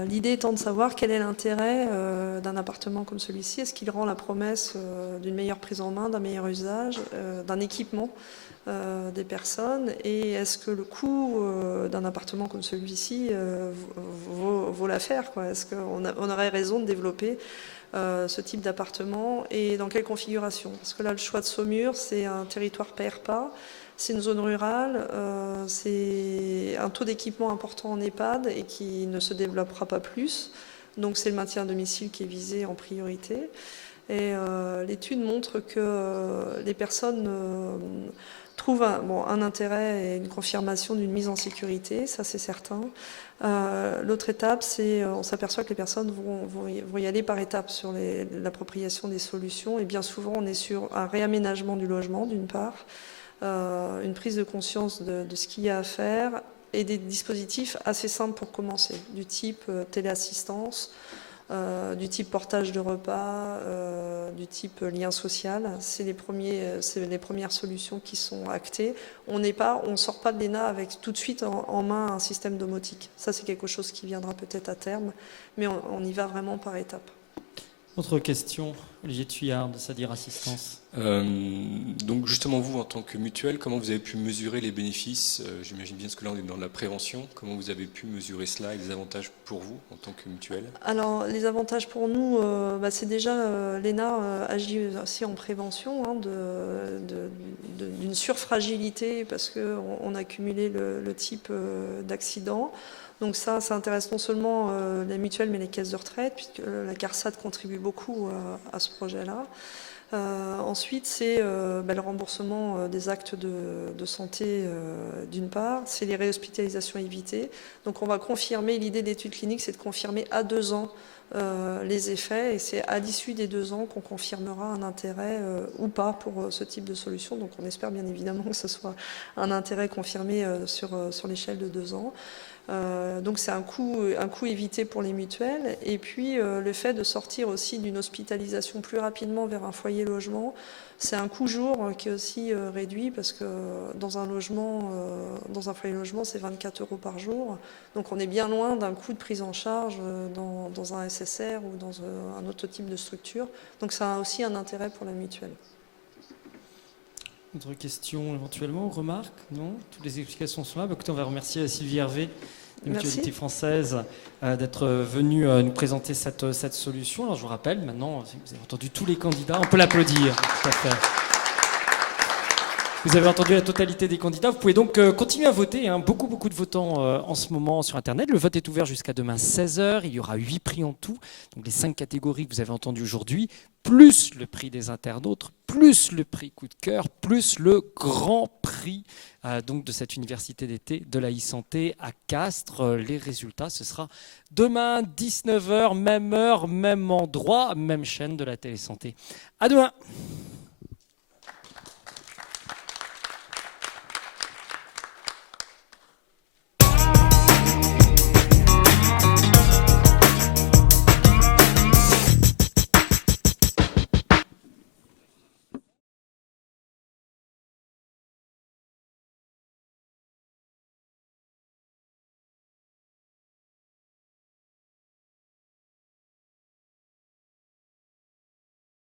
L'idée étant de savoir quel est l'intérêt d'un appartement comme celui-ci. Est-ce qu'il rend la promesse d'une meilleure prise en main, d'un meilleur usage, d'un équipement des personnes, et est-ce que le coût d'un appartement comme celui-ci vaut l'affaire, quoi. Est-ce qu'on aurait raison de développer ce type d'appartement et dans quelle configuration? Parce que là, le choix de Saumur, c'est un territoire PRPA C'est une zone rurale, c'est un taux d'équipement important en EHPAD et qui ne se développera pas plus. Donc c'est le maintien à domicile qui est visé en priorité. Et l'étude montre que les personnes trouvent un intérêt et une confirmation d'une mise en sécurité, ça c'est certain. L'autre étape, c'est on s'aperçoit que les personnes vont y aller par étapes sur l'appropriation des solutions. Et bien souvent, on est sur un réaménagement du logement, d'une part, une prise de conscience de ce qu'il y a à faire et des dispositifs assez simples pour commencer, du type téléassistance, du type portage de repas, du type lien social. C'est les premières solutions qui sont actées. On ne sort pas de l'ENA avec tout de suite en main un système domotique. Ça, c'est quelque chose qui viendra peut-être à terme, mais on y va vraiment par étapes. Autre question, Olivier Thuillard de Sadir Assistance. Donc justement, vous, en tant que mutuelle, comment vous avez pu mesurer les bénéfices? J'imagine bien, parce que là, on est dans la prévention. Comment vous avez pu mesurer cela et les avantages pour vous, en tant que mutuelle? Alors, les avantages pour nous, c'est déjà, l'ENA agit aussi en prévention d'une surfragilité, parce qu'on a cumulé le type d'accident. Donc ça intéresse non seulement les mutuelles, mais les caisses de retraite, puisque la CARSAT contribue beaucoup à ce projet-là. Ensuite, c'est le remboursement des actes de santé d'une part, c'est les réhospitalisations évitées. Donc on va confirmer, l'idée d'études cliniques, c'est de confirmer à 2 ans les effets, et c'est à l'issue des 2 ans qu'on confirmera un intérêt ou pas pour ce type de solution. Donc on espère bien évidemment que ce soit un intérêt confirmé sur l'échelle de 2 ans. Donc c'est un coût évité pour les mutuelles, et puis le fait de sortir aussi d'une hospitalisation plus rapidement vers un foyer logement, c'est un coût jour qui est aussi réduit, parce que dans un foyer logement, c'est 24 € par jour, donc on est bien loin d'un coût de prise en charge dans un SSR ou dans un autre type de structure, donc ça a aussi un intérêt pour la mutuelle. Autre question éventuellement, remarque? Non? Toutes les explications sont là. Écoutez, on va remercier Sylvie Hervé de Mutualité Française d'être venue nous présenter cette solution. Alors je vous rappelle, maintenant, vous avez entendu tous les candidats, on peut l'applaudir. Tout à fait. Vous avez entendu la totalité des candidats. Vous pouvez donc continuer à voter. Beaucoup de votants en ce moment sur Internet. Le vote est ouvert jusqu'à demain 16h. Il y aura 8 prix en tout. Donc les 5 catégories que vous avez entendues aujourd'hui, plus le prix des internautes, plus le prix coup de cœur, plus le grand prix donc de cette université d'été de la e-santé à Castres. Les résultats, ce sera demain 19h, même heure, même endroit, même chaîne de la télé-santé. À demain.